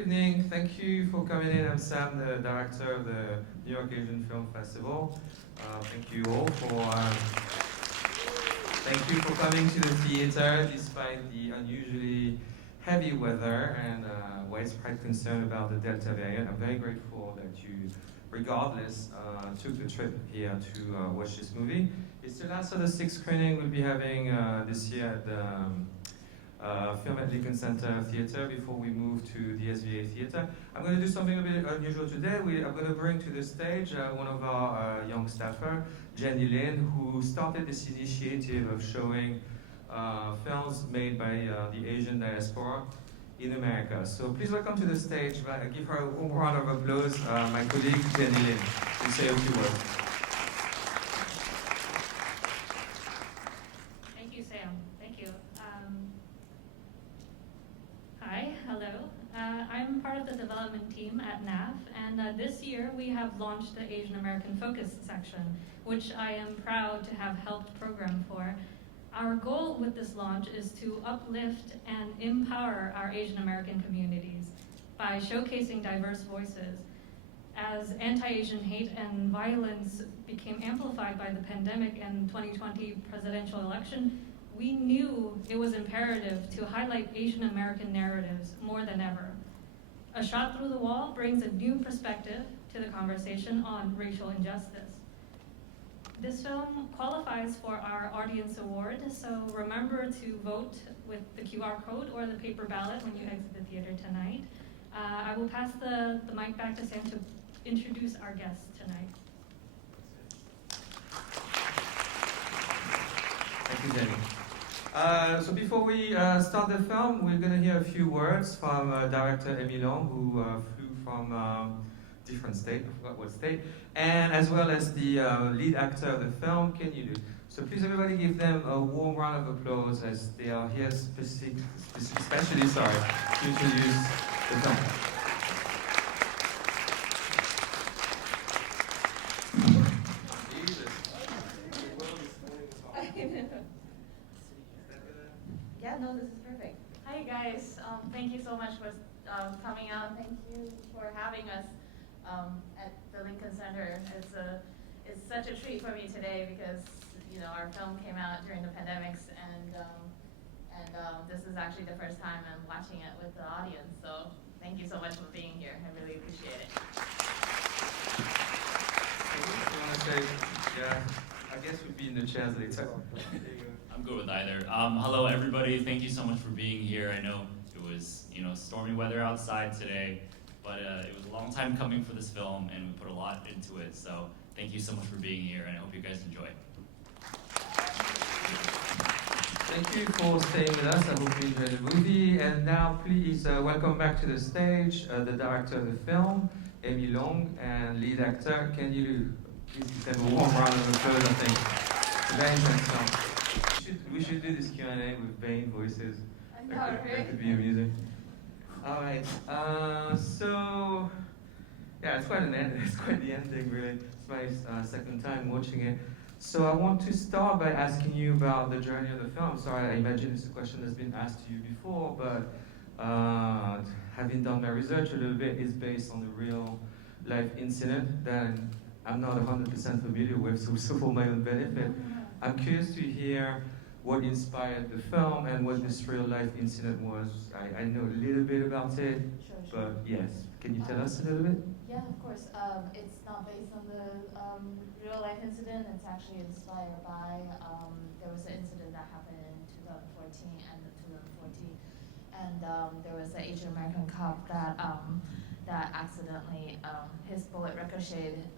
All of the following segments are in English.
evening. Thank you for coming in. I'm Sam, the director of the New York Asian Film Festival. Thank you all thank you for coming to the theater despite the unusually heavy weather and widespread concern about the Delta variant. I'm very grateful that you, regardless, took the trip here to watch this movie. It's the last of the 6 screening we'll be having this year at the Film at Lincoln Center Theater before we move to the SVA Theater. I'm going to do something a bit unusual today. I'm going to bring to the stage one of our young staffer, Kenny Leu, who started this initiative of showing films made by the Asian diaspora in America. So please welcome to the stage, give her a warm round of applause, my colleague Kenny Leu, to say a few words. Thank you, Sam. Thank you. Hi, hello. I'm part of the development team at NYAFF, and this year we have launched the Asian American Focus section, which I am proud to have helped program for. Our goal with this launch is to uplift and empower our Asian American communities by showcasing diverse voices. As anti-Asian hate and violence became amplified by the pandemic and 2020 presidential election, we knew it was imperative to highlight Asian American narratives more than ever. A Shot Through the Wall brings a new perspective to the conversation on racial injustice. This film qualifies for our audience award, so remember to vote with the QR code or the paper ballot when you exit the theater tonight. I will pass the mic back to Sam to introduce our guests tonight. Thank you, Jenny. So before we start the film, we're going to hear a few words from director Aimee Long, who flew from different state, I forgot what state, and as well as the lead actor of the film, Kenny Leu. So please everybody give them a warm round of applause as they are here especially to introduce the film. Yeah, no, this is perfect. Hi guys, thank you so much for coming out. Thank you for having us at the Lincoln Center. It's such a treat for me today because our film came out during the pandemics, and this is actually the first time I'm watching it with the audience. So thank you so much for being here. I really appreciate it. You want to say, yeah, I guess we'd be in the chairs later. I'm good with either. Hello, everybody. Thank you so much for being here. I know it was, stormy weather outside today, but it was a long time coming for this film, and we put a lot into it. So thank you so much for being here, and I hope you guys enjoy. Thank you for staying with us. I hope you enjoyed the movie. And now, please welcome back to the stage the director of the film, Aimee Long, and lead actor Kenny Leu. Please give them a warm round of applause. I think it's a very intense film. We should do this Q&A with vain voices. That could be amusing. All right. So yeah, it's quite the ending, really. It's my second time watching it. So I want to start by asking you about the journey of the film. So I imagine it's a question that's been asked to you before, but having done my research a little bit, it's based on a real life incident that I'm not 100% familiar with, so for my own benefit, I'm curious to hear what inspired the film and what this real life incident was. I know a little bit about it, Sure. but yes, can you tell us a little bit? Yeah, of course. It's not based on the real life incident. It's actually inspired by there was an incident that happened in 2014 and 2014, and there was an Asian American cop that accidentally his bullet ricocheted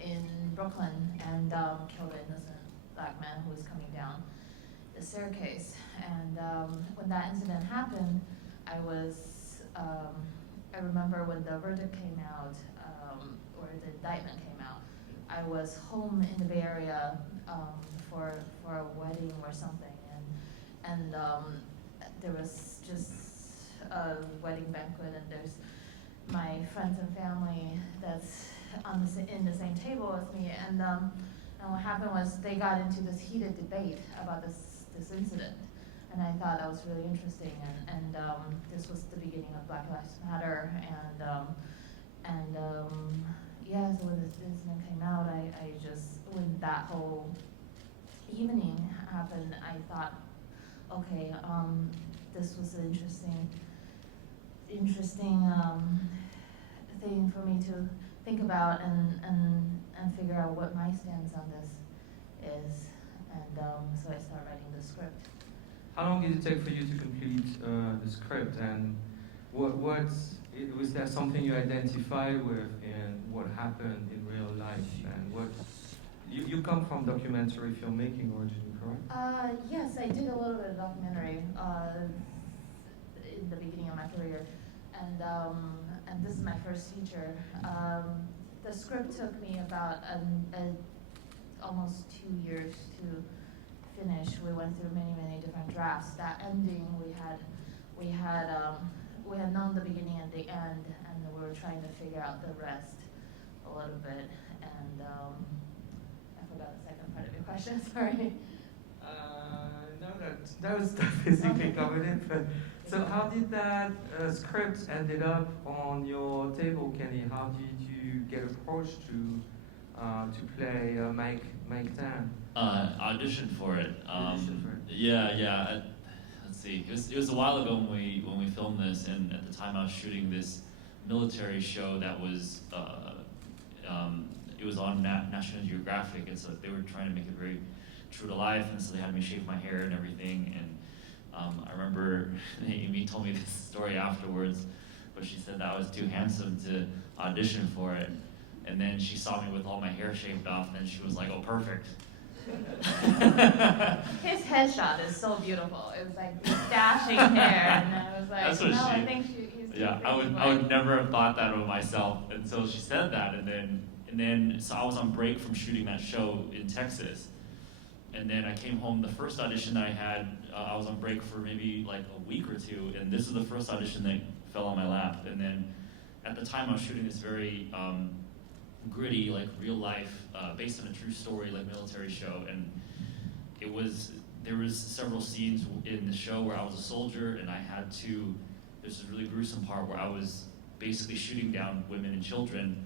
in Brooklyn and killed an innocent black man who was coming down the staircase. And when that incident happened, I remember when the verdict came out, or the indictment came out, I was home in the Bay Area for a wedding or something, and there was just a wedding banquet, and there's my friends and family that's in the same table as me, and what happened was they got into this heated debate about this incident, and I thought that was really interesting. And this was the beginning of Black Lives Matter, yeah. So when this incident came out, I just, when that whole evening happened, I thought, okay, this was an interesting thing for me to think about and figure out what my stance on this is. And so I started writing the script. How long did it take for you to complete the script, and was there something you identified with in what happened in real life, and what you come from documentary filmmaking originally, correct? Yes, I did a little bit of documentary in the beginning of my career, and this is my first feature. The script took me about almost 2 years to finish. We went through many different drafts. That ending, we had known the beginning and the end, and we were trying to figure out the rest a little bit. And I forgot the second part of your question. Sorry. No, that was basically covered it. But so, how did that script ended up on your table, Kenny? How did you get approached to play Mike Tan? Auditioned for it. Auditioned for it. Yeah. Let's see. It was a while ago when we filmed this, and at the time I was shooting this military show that was it was on National Geographic, and so they were trying to make it very true to life, and so they had me shave my hair and everything. And I remember Aimee told me this story afterwards, but she said that I was too handsome to audition for it. And then she saw me with all my hair shaved off, and she was like, "Oh, perfect." His headshot is so beautiful. It was like dashing hair, and I was like, That's what no, she, I think he's too yeah, pretty, I would never have thought that of myself until she said that, and then so I was on break from shooting that show in Texas, and then I came home. The first audition that I had, I was on break for maybe like a week or two, and this is the first audition that fell on my lap. And then at the time I was shooting this very gritty, like real life, based on a true story, like military show, and there was several scenes in the show where I was a soldier, and I had to. There's this really gruesome part where I was basically shooting down women and children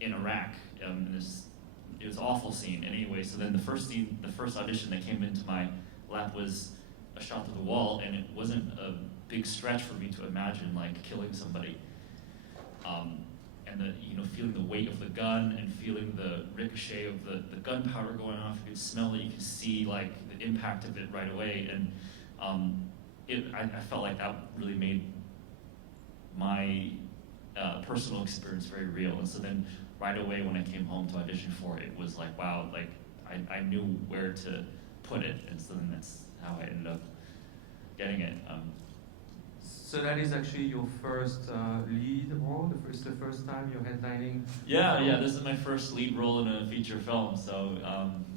in Iraq. It was an awful scene. Anyway, so then the first audition that came into my lap was a shot through the wall, and it wasn't a big stretch for me to imagine like killing somebody. And feeling the weight of the gun and feeling the ricochet of the gunpowder going off. You could smell it, you could see like the impact of it right away. And I felt like that really made my personal experience very real. And so then right away when I came home to audition for it, it was like, wow, like I knew where to put it. And so then that's how I ended up getting it. So that is actually your first lead role, the first time you're headlining? Yeah, this is my first lead role in a feature film, so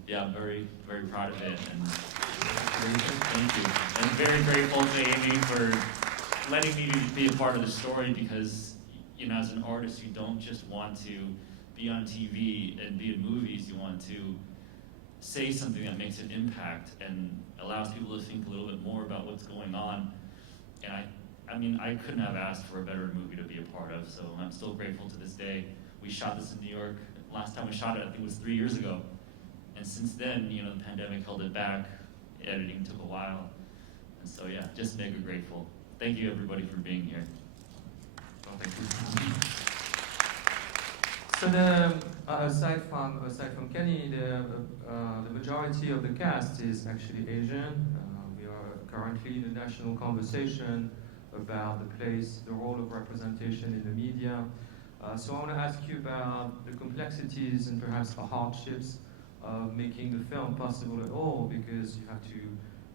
yeah, I'm very, very proud of it, and thank you. And very grateful to Aimee for letting me be a part of the story, because, as an artist, you don't just want to be on TV and be in movies, you want to say something that makes an impact and allows people to think a little bit more about what's going on. And I couldn't have asked for a better movie to be a part of, so I'm still grateful to this day. We shot this in New York. Last time we shot it, I think it was 3 years ago. And since then, the pandemic held it back. Editing took a while. And so yeah, just mega grateful. Thank you everybody for being here. Well, thank you. So aside from Kenny, the majority of the cast is actually Asian. We are currently in a national conversation about the role of representation in the media. So I want to ask you about the complexities and perhaps the hardships of making the film possible at all, because you have to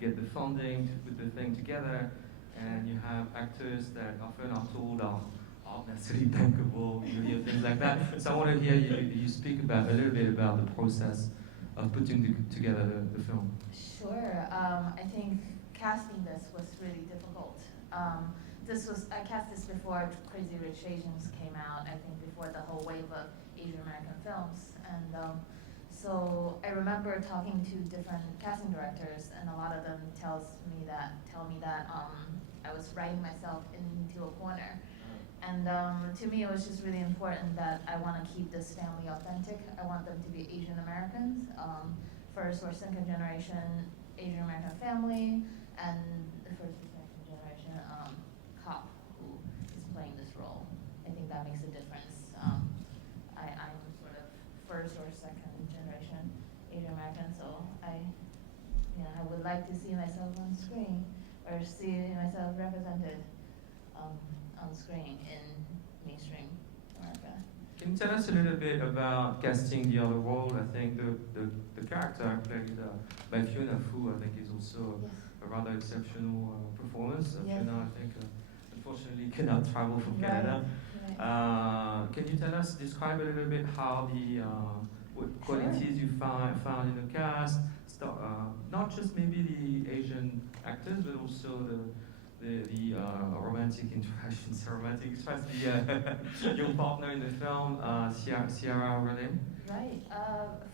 get the funding to put the thing together, and you have actors that often are told aren't necessarily bankable, things like that. So I want to hear you speak a little bit about the process of putting together the film. Sure. I think casting this was really difficult. I cast this before Crazy Rich Asians came out, I think before the whole wave of Asian American films. And so I remember talking to different casting directors, and a lot of them tell me that I was writing myself into a corner. And to me, it was just really important that I want to keep this family authentic. I want them to be Asian Americans, first or second generation Asian American family, and the first or second generation cop who is playing this role. I think that makes a difference. I'm sort of first or second generation Asian American, so I would like to see myself on screen or see myself represented on screen in mainstream America. Can you tell us a little bit about casting the other role? I think the character played by Fiona Fu, I think, is also Yes. a rather exceptional performance. Yes. Fiona, I think, unfortunately cannot travel from Right. Canada. Right. Can you tell us, describe a little bit how what qualities you found in the cast? Not just maybe the Asian actors, but also the romantic interactions, your partner in the film, Sierra Renee. Right.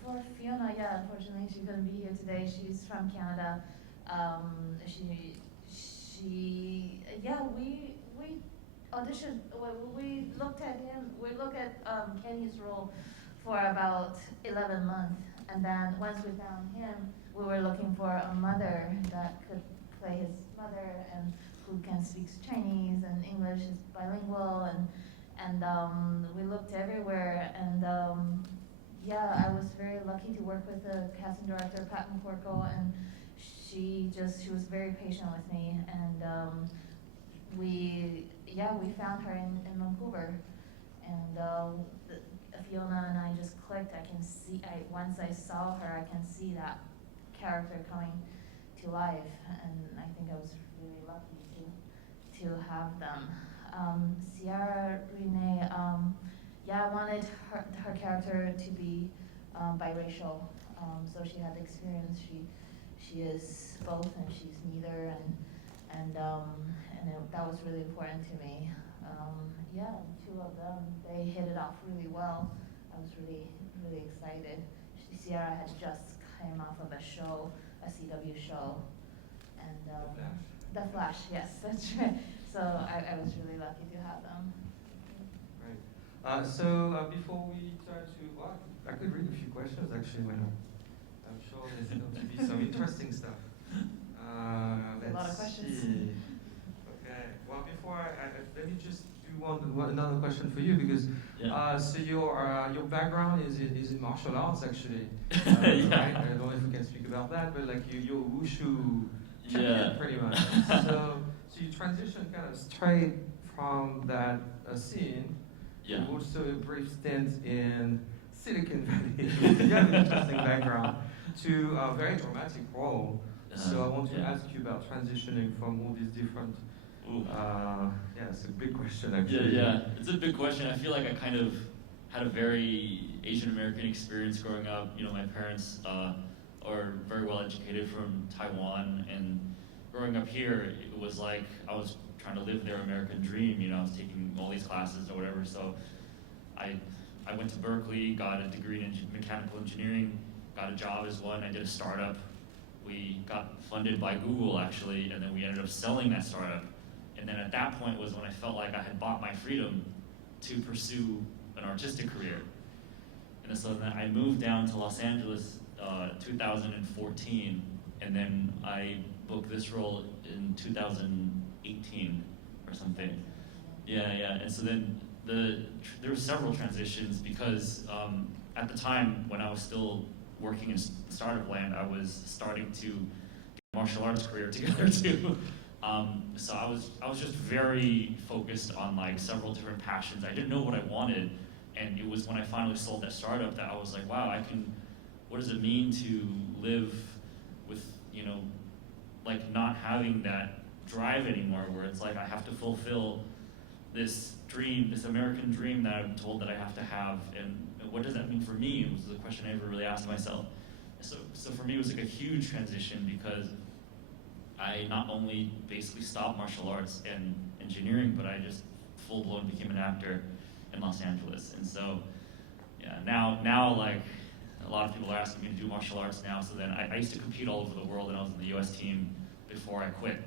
For Fiona, yeah, unfortunately she couldn't be here today. She's from Canada. We auditioned. We looked at him. We looked at Kenny's role for about 11 months, and then once we found him, we were looking for a mother that could play his mother and who can speak Chinese and English, is bilingual, and we looked everywhere, and I was very lucky to work with the casting director, Pat McCorkle, and she was very patient with me, and we found her in Vancouver, and Fiona and I just clicked. Once I saw her, I can see that character coming to life, and I think I was really lucky to have them. Sierra Renee, I wanted her character to be biracial, so she had experience. She is both, and she's neither, and that was really important to me. Two of them, they hit it off really well. I was really, really excited. Sierra had just came off of a CW show, and The Flash, yes, that's right. So I was really lucky to have them. Right. Before we turn to, I could read a few questions actually. I'm sure there's going to be some interesting stuff. A lot of questions. See. Okay. Well, before let me just do another question for you, because so your background is in martial arts actually. Right? I don't know if we can speak about that, but like you're wushu champion pretty much. So you transition kind of straight from that scene. Yeah. Also a brief stint in Silicon Valley. You have an interesting background to a very dramatic role. So I want to ask you about transitioning from all these different. It's a big question actually. Yeah, it's a big question. I feel like I kind of had a very Asian American experience growing up. You know, my parents are very well educated from Taiwan, and growing up here, it was like I was trying to live their American dream. You know, I was taking all these classes or whatever. So I went to Berkeley, got a degree in mechanical engineering, got a job as one. I did a startup. We got funded by Google actually, and then we ended up selling that startup. And then at that point was when I felt like I had bought my freedom to pursue an artistic career. And so then I moved down to Los Angeles 2014, and then I booked this role in 2018 or something. Yeah. And so then there were several transitions because at the time when I was still working in startup land, I was starting to get a martial arts career together too. So I was just very focused on like several different passions. I didn't know what I wanted, and it was when I finally sold that startup that I was like, wow, what does it mean to live with, you know, like not having that drive anymore, where it's like I have to fulfill this dream, this American dream that I'm told that I have to have, and what does that mean for me? It was the question I ever really asked myself. So for me, it was like a huge transition because I not only basically stopped martial arts and engineering, but I just full-blown became an actor in Los Angeles. And so, yeah, now like a lot of people are asking me to do martial arts now. So then I used to compete all over the world, and I was in the U.S. team before I quit. And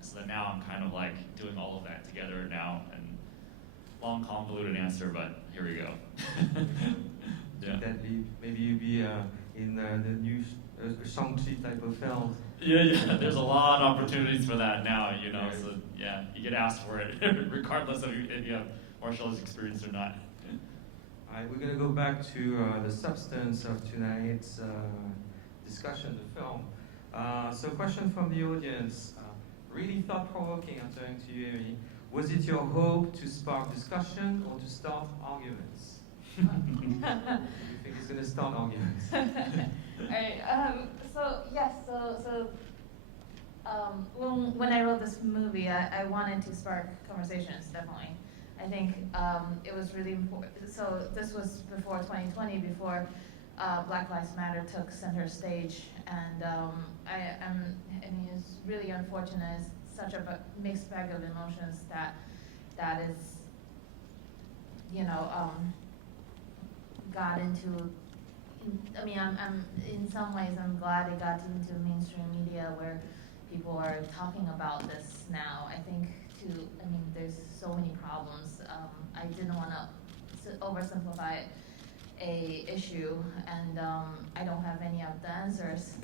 so then now I'm kind of like doing all of that together now. And long, convoluted answer, but here we go. Yeah. That maybe you'll be in the new Shang-Chi type of films. Yeah, there's a lot of opportunities for that now, you know, so yeah, you get asked for it, regardless of if you have martial arts experience or not. All right, we're going to go back to the substance of tonight's discussion, the film. So question from the audience, really thought-provoking, I'm turning to you, Aimee. Was it your hope to spark discussion or to start arguments? Do you think it's going to start arguments? Alright, when I wrote this movie, I wanted to spark conversations, definitely. I think it was really important. So this was before 2020, before Black Lives Matter took center stage, and I mean, it's really unfortunate. It's such a mixed bag of emotions that is, you know, got into. I mean, I'm in some ways I'm glad it got into mainstream media where people are talking about this now. I think I mean, there's so many problems. I didn't want to oversimplify a issue, and I don't have any of the answers.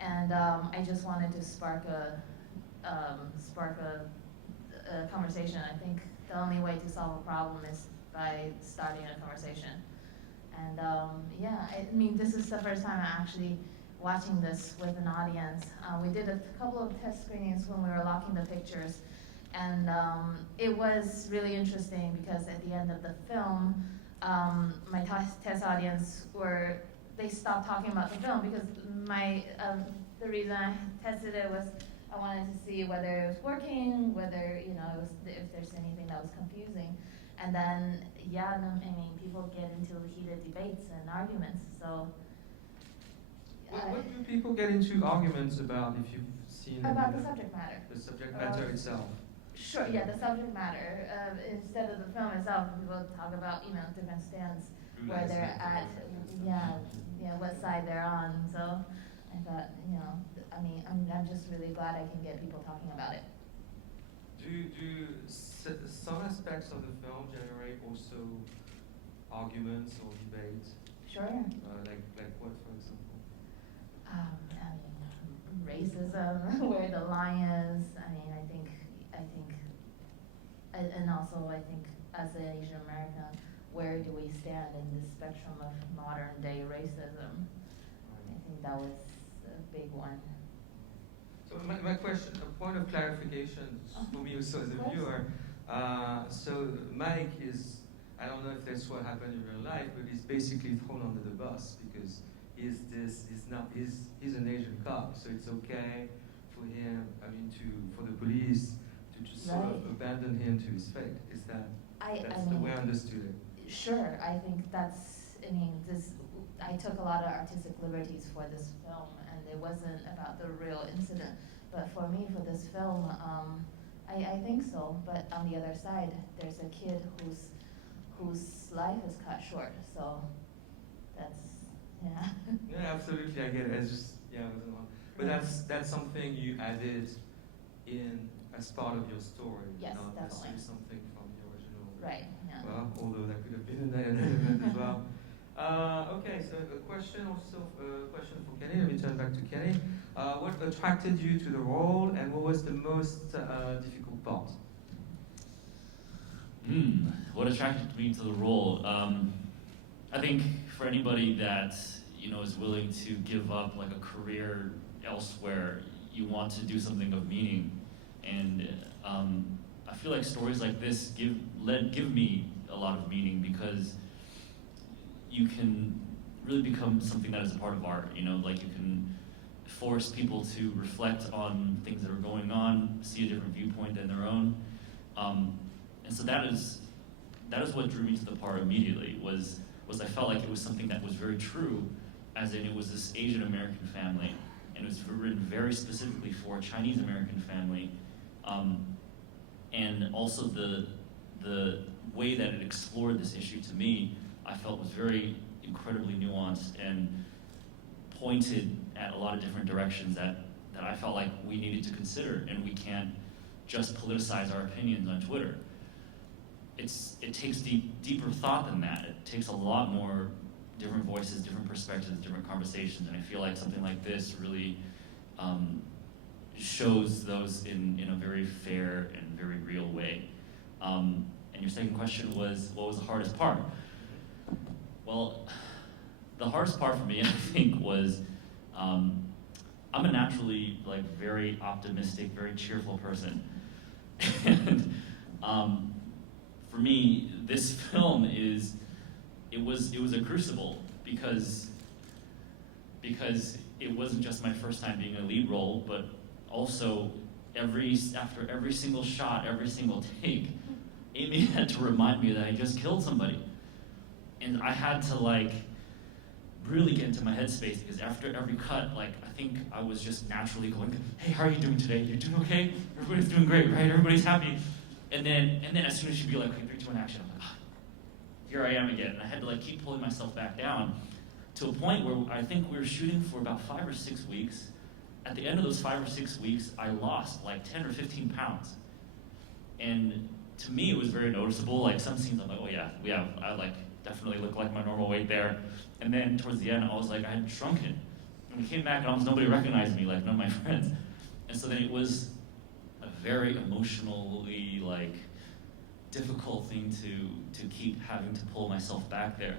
And I just wanted to spark a conversation. I think the only way to solve a problem is by starting a conversation. And yeah, I mean, this is the first time I'm actually watching this with an audience. We did a couple of test screenings when we were locking the pictures, and it was really interesting because at the end of the film, my test audience they stopped talking about the film because the reason I tested it was I wanted to see whether it was working, whether, you know, if there's anything that was confusing. And then, yeah, no, I mean, people get into heated debates and arguments, so. What do people get into arguments about if you've seen about the subject matter? The subject matter itself? Sure, yeah, the subject matter. Instead of the film itself, people talk about, you know, different stands, where they're at, what side they're on. So I thought, you know, I mean, I'm just really glad I can get people talking about it. Do some aspects of the film generate also arguments or debates? Sure. Like what, for example? I mean, racism, where the line is. I mean, I think, and also I think as an Asian American, where do we stand in the spectrum of modern day racism? I think that was a big one. So my question, a point of clarification for me also as a viewer. So Mike is, I don't know if that's what happened in real life, but he's basically thrown under the bus because he's an Asian cop, so it's okay for him, for the police to just sort of abandon him to his fate. Is that's the way I understood it? Sure, I think I took a lot of artistic liberties for this film, and it wasn't about the real incident. But for me, for this film, I think so. But on the other side, there's a kid whose life is cut short. So that's, yeah. Yeah, absolutely, I get it. It's just, yeah, it wasn't one. But that's something you added in as part of your story, yes, not definitely. necessarily something from the original. Right. Yeah. Well, although that could have been an element as well. Okay, so a question for Kenny. Let me turn back to Kenny. What attracted you to the role, and what was the most difficult part? What attracted me to the role? I think for anybody that is willing to give up like a career elsewhere, you want to do something of meaning, and I feel like stories like this give me a lot of meaning because you can really become something that is a part of art. Like you can force people to reflect on things that are going on, see a different viewpoint than their own, and so that is what drew me to the part immediately. Was I felt like it was something that was very true, as in it was this Asian American family, and it was written very specifically for a Chinese American family, and also the way that it explored this issue to me, I felt was very incredibly nuanced and pointed at a lot of different directions that I felt like we needed to consider, and we can't just politicize our opinions on Twitter. It takes deeper thought than that. It takes a lot more different voices, different perspectives, different conversations, and I feel like something like this really shows those in a very fair and very real way. And your second question was, what was the hardest part? Well, the hardest part for me, I think, was I'm a naturally very optimistic, very cheerful person, and for me, this film it was a crucible because it wasn't just my first time being a lead role, but also after every single shot, every single take, Aimee had to remind me that I just killed somebody, and I had to really get into my headspace, because after every cut, I think I was just naturally going, hey, how are you doing today? You doing okay? Everybody's doing great, right? Everybody's happy. And then as soon as she'd be like, okay, 3, 2, 1, action, I'm like, here I am again. And I had to keep pulling myself back down to a point where I think we were shooting for about 5 or 6 weeks. At the end of those 5 or 6 weeks, I lost 10 or 15 pounds. And to me, it was very noticeable. Some scenes I'm like, oh yeah, I definitely look like my normal weight there. And then towards the end, I was I had shrunken. And we came back and almost nobody recognized me, none of my friends. And so then it was a very emotionally difficult thing to keep having to pull myself back there.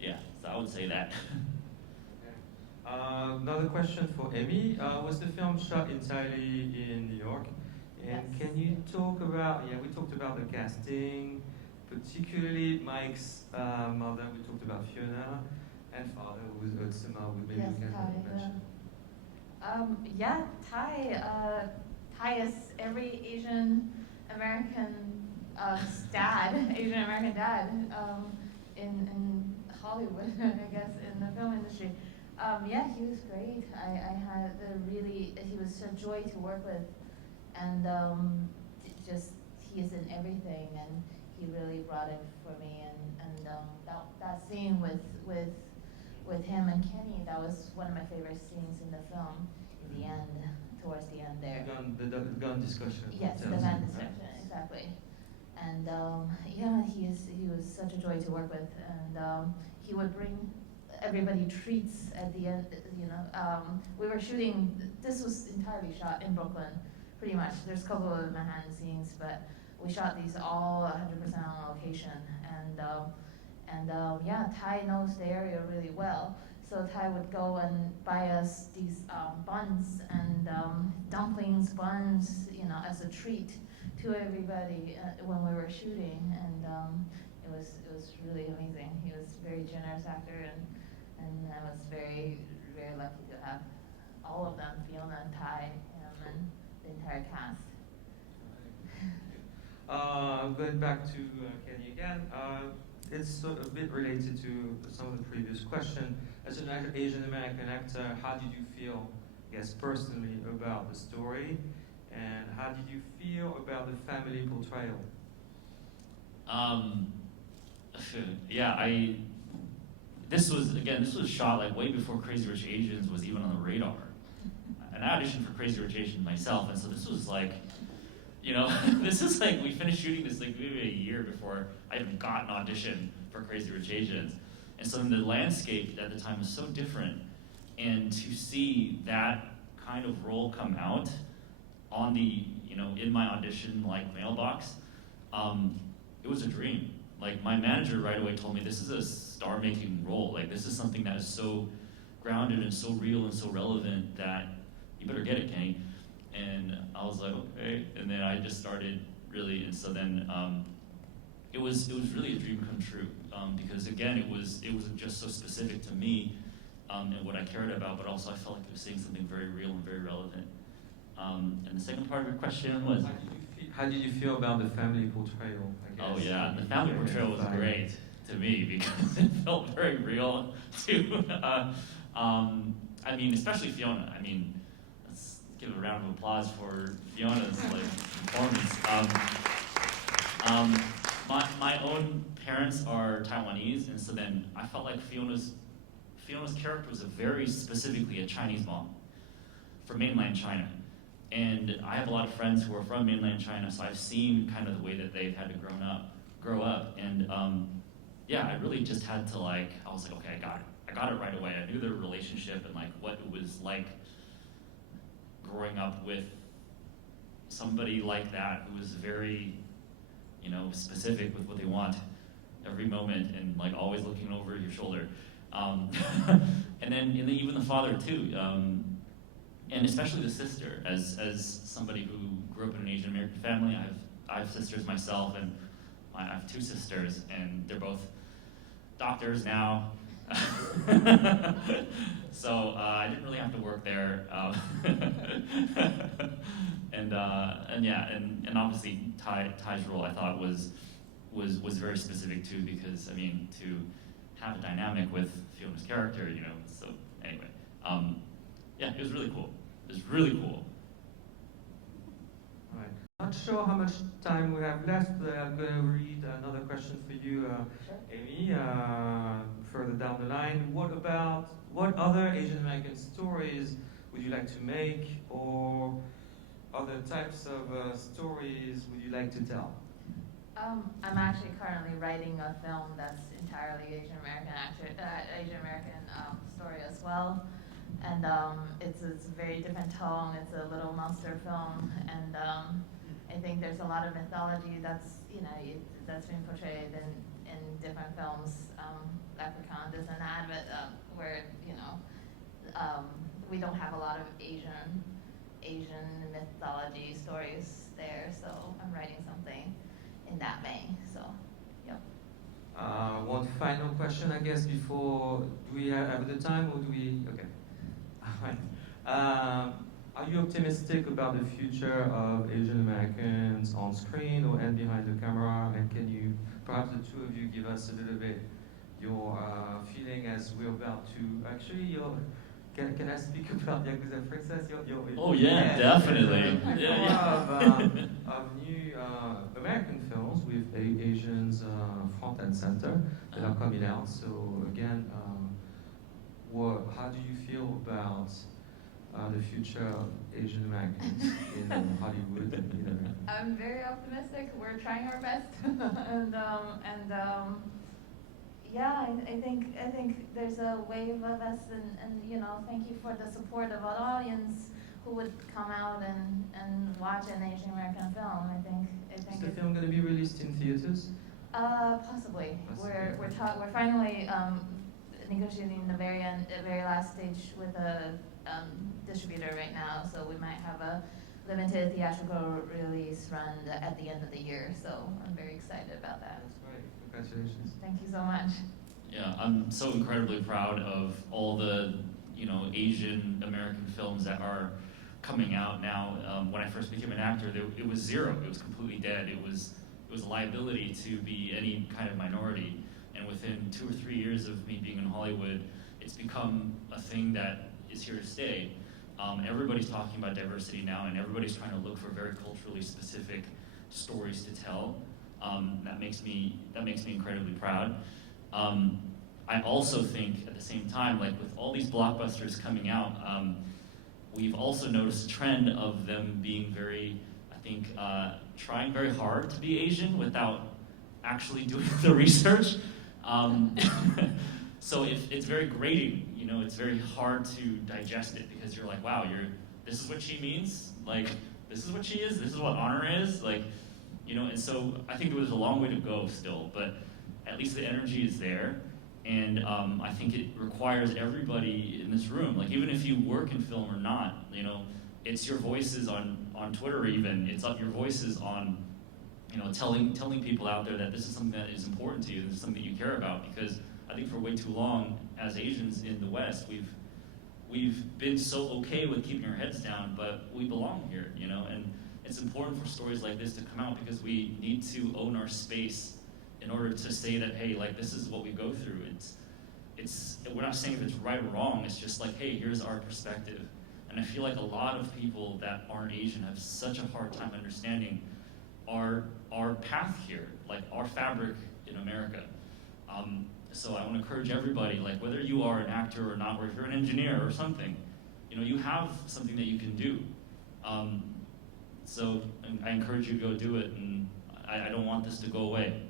Yeah, so I would say that. Okay. Another question for Aimee. Was the film shot entirely in New York? And Yes. can you talk about, we talked about the casting, particularly Mike's mother, we talked about Fiona, and father, who was Utsuma, maybe Yes, we can mention. Ty is every Asian American Asian American dad in Hollywood, I guess, in the film industry. He was great. He was a joy to work with, and he is in everything, and he really brought it for me. And that scene with him and Kenny, that was one of my favorite scenes in the film. In the end, towards the end there. The gun discussion. Yes, the gun discussion, exactly. And he was such a joy to work with, and he would bring everybody treats at the end. We were shooting. This was entirely shot in Brooklyn, pretty much. There's a couple of Manhattan scenes, but we shot these all 100% on location. And Ty knows the area really well. So Ty would go and buy us these buns and dumplings, buns, as a treat to everybody when we were shooting, and it was really amazing. He was a very generous actor, and I was very, very lucky to have all of them, Fiona and Ty, and the entire cast. Going back to Kenny again, it's a bit related to some of the previous question. As an Asian American actor, how did you feel, personally about the story, and how did you feel about the family portrayal? This was shot way before Crazy Rich Asians was even on the radar. And I auditioned for Crazy Rich Asians myself, and so this was this is we finished shooting this maybe a year before I even got an audition for Crazy Rich Asians. And so then the landscape at the time was so different, and to see that kind of role come out on the, in my audition mailbox, it was a dream. My manager right away told me, this is a star-making role. This is something that is so grounded and so real and so relevant that you better get it, Kenny. And I was like, okay. And then I just started really, and so then it was really a dream come true, because again, it wasn't just so specific to me and what I cared about, but also I felt like it was saying something very real and very relevant. And the second part of your question was, how did you feel about the family portrayal? Oh yeah, the family portrayal was great to me because it felt very real too. Especially Fiona. Let's give a round of applause for Fiona's performance. My own parents are Taiwanese, and so then I felt like Fiona's Fiona's character was specifically a Chinese mom from mainland China. And I have a lot of friends who are from mainland China, so I've seen kind of the way that they've had to grow up. And yeah, I really just had to I was like, okay, I got it. I got it right away. I knew their relationship and what it was like growing up with somebody like that who was very, specific with what they want every moment and always looking over your shoulder. And then even the father too. And especially the sister, as somebody who grew up in an Asian American family, I have sisters myself, and I have two sisters, and they're both doctors now. So I didn't really have to work there, and obviously Ty's role I thought was very specific too, because to have a dynamic with Fiona's character, So anyway, yeah, it was really cool. It was really cool. All right. Not sure how much time we have left, but I'm going to read another question for you, Sure. Aimee. Further down the line, what other Asian American stories would you like to make, or other types of stories would you like to tell? I'm actually currently writing a film that's entirely Asian American story as well, and it's a very different tone. It's a little monster film, and I think there's a lot of mythology that's that's been portrayed in different films, Leprechaun, this and that, but where we don't have a lot of Asian mythology stories there, so I'm writing something in that vein. So, yep. One final question, I guess, before, do we have the time, or do we? Okay. All right. Are you optimistic about the future of Asian Americans on screen and behind the camera? And can you, perhaps the two of you, give us a little bit your feeling as we're about to, actually, can I speak about Yakuza Princess? Oh yeah, definitely. Of new American films with Asians front and center that are coming out. So again, how do you feel about the future of Asian Americans in Hollywood and in America? I'm very optimistic. We're trying our best, yeah, I think there's a wave of us, and thank you for the support of our audience who would come out and watch an Asian American film. I think Is the film going to be released in theaters? Possibly. We're finally negotiating the very last stage with a distributor right now, so we might have a limited theatrical release run at the end of the year. So I'm very excited about that. That's great. Congratulations. Thank you so much. Yeah, I'm so incredibly proud of all the Asian American films that are coming out now. When I first became an actor, it was zero. It was completely dead. It was a liability to be any kind of minority. And within 2 or 3 years of me being in Hollywood, it's become a thing that is here to stay. Everybody's talking about diversity now, and everybody's trying to look for very culturally specific stories to tell. That makes me incredibly proud. I also think at the same time, with all these blockbusters coming out, we've also noticed a trend of them being very, trying very hard to be Asian without actually doing the research. So it's very grating, it's very hard to digest it, because you're like, wow, this is what she means? This is what she is? This is what honor is? And so I think there was a long way to go still, but at least the energy is there. And I think it requires everybody in this room, even if you work in film or not, it's your voices on Twitter even, it's your voices on, telling people out there that this is something that is important to you, this is something that you care about, because I think for way too long, as Asians in the West, we've been so okay with keeping our heads down, but we belong here, and it's important for stories like this to come out, because we need to own our space in order to say that, hey, this is what we go through. We're not saying if it's right or wrong, it's just hey, here's our perspective. And I feel like a lot of people that aren't Asian have such a hard time understanding our path here, our fabric in America. So I want to encourage everybody, like whether you are an actor or not, or if you're an engineer or something, you know, you have something that you can do. So I encourage you to go do it, and I don't want this to go away.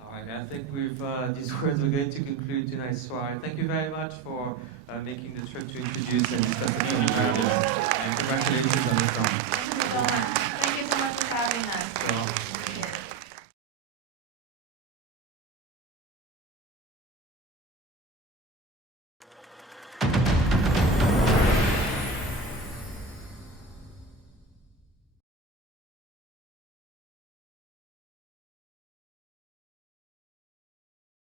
All right, I think with these words we're going to conclude tonight's soiree. Thank you very much for making the trip to introduce and discuss the film. And congratulations on the film. Thank you so much.